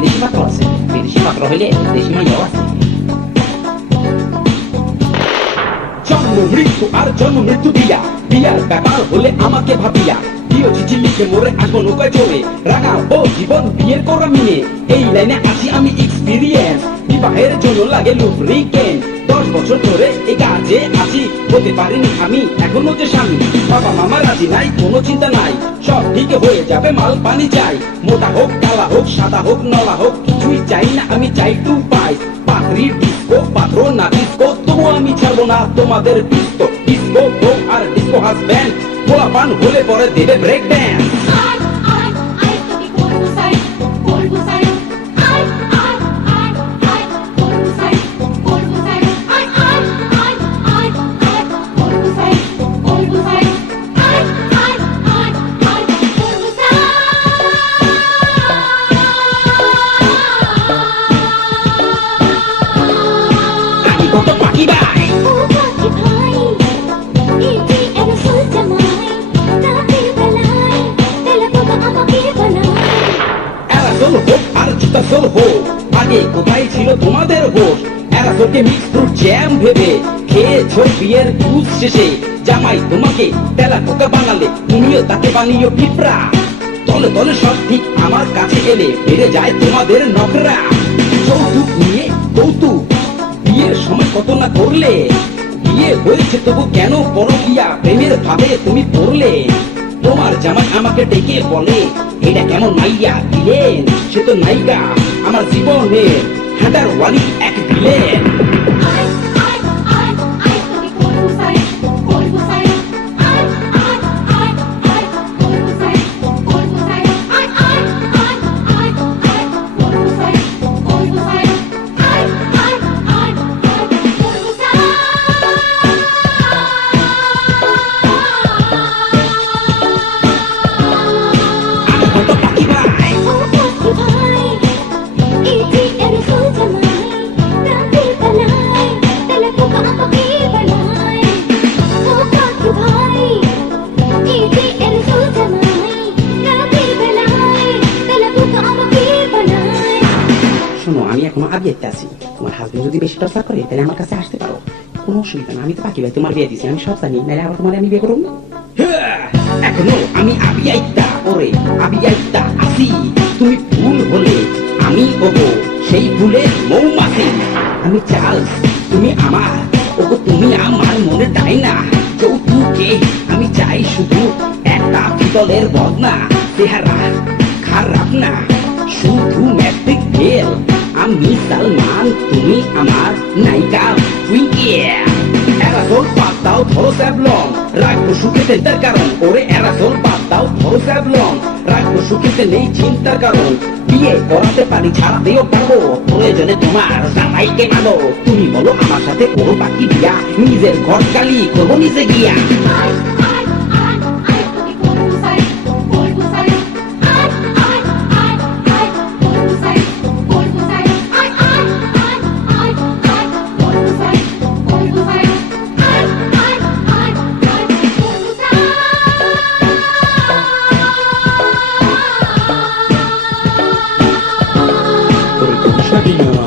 বিদেশি পাত্র আছে, বিদেশি পাত্র হইলে দেশি মাইয়াও আছে। জন্ম মৃত্যু আর জন্ম মৃত্যু দিয়া, বিয়ার ব্যাপার হলে আমাকে ভাবিয়া, দিও চিঠি লিখে মোরে আসবো নৌকায় চড়ে, রাঙাবো জীবন বিয়ের করা মিনে। এই লাইনে আছি আমি এক্সপিরিয়েন্স, বিবাহের জন্য লাগে লুব্রিকেন্ট। 10 বছর ধরে এই কাজে আছি, হতে পারিনি আমি এখনো যে স্বামী। বাবা মামা রাজি নাই, কোনো চিন্তা নাই, সব ঠিক হয়ে যাবে, মাল পানি চাই। মোটা হোক কালা হোক সাদা হোক নলা হোক, কিছুই চাই না আমি, চাই টু পাই। পাত্রী ডিস্কো পাত্র না ডিস্কো, তবু আমি ছাড়বো না তোমাদের পিস্তো। ডিস্কো বউ আর ডিস্কো হাজব্যান্ড, পোলা পান হলে পরে দেবে ব্রেক ড্যান্স। আগে কোথায় ছিল তোমাদের হোশ? অ্যারাসোলকে মিক্স ফ্রুট জ্যাম ভেবে খেয়েছো বিয়ের জুস শেষে। জামাই তোমাকে তেলা পোকা বানালে, তুমিও তাকে বানিও পিঁপড়া। তলে তলে সব ঠিক আমার কাছে এলে বেড়ে যায় তোমাদের নকরা। যৌতুক নিয়ে কৌতুক, বিয়ের সময় কত না করলে। বিয়ে হয়েছে তবু কেন পরকিয়া, প্রেমের ভাবে তুমি পড়লে। তোমার জামাই আমাকে ডেকে বলে, এটা কেমন মাইয়া দিলেন? সে তো নায়িকা আমার জীবনের, হাঁটার ওয়ালি এক ভিলেন। শোনো, আমি এখনো আবিয়াতে আছি। তোমার হাজবেন্ড যদি বেশি টর্চার করে তাহলে আমার কাছে আসতে পারো, কোনো অসুবিধা না। আমি তো বাকি ভাই তোমার বিয়ে দিছি, আমি সব জানি, নাহলে আবার তোমার আমি বিয়ে করবো না। এখনো আমি আবিয়াইতা, ওরে আবিয়াইতা আছি। তুমি ফুল হলে আমি ওগো সেই ফুলের মৌমাছি। আমি চার্লস, তুমি আমার, ওগো তুমি আমার মনে চাই না। যৌতুকে আমি চাই শুধু একটা পিতলের বদনা, চেহারা খারাপ না, শুধু ম্যাট্রিক ফেল। আমি সালমান, তুমি আমার নায়িকা টুইঙ্কি। অ্যারাসোল বাদ দাও, ধরো স্যাভলন, রাখবো সুখেতে তার কারণ। ওরে অ্যারাসোল বাদ দাও, ধরো স্যাভলন, রাখবো সুখেতে নেই চিন্তার কারণ। বিয়ে করাতে পারি, ছাড়াতেও পারবো, প্রয়োজনে তোমার জামাইকে মানো। তুমি বলো আমার সাথে করো বাকি বিয়া, নিজের ঘর কালি করবো নিজে গিয়া। Sabino.